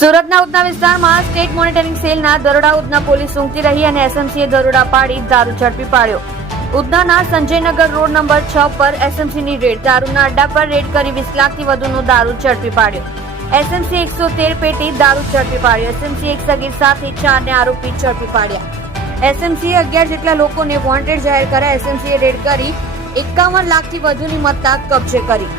સુરતના ઉધના વિસ્તારમાં state monitoring સેલના દરોડા ઉધના પોલીસ ઊંઘતી રહી અને એસએમસીએ દરોડા પાડી દારૂ ઝડપી પાડ્યો। ઉધનાના સંજયનગર રોડ નંબર 6 પર એસએમસીની રેડ દારૂના અડ્ડા પર રેડ કરી 20 લાખથી વધુનો દારૂ ઝડપી પાડ્યો। એસએમસી 113 પેટી દારૂ ઝડપી પાડ્યો। એસએમસી એક સગીર સાથે 4 આરોપી ઝડપી પાડ્યા। એસએમસીએ 11 જેટલા લોકોને વોન્ટેડ જાહેર કર્યા। એસએમસીએ રેડ કરી 51 લાખથી વધુની મત્તા કબજે કરી।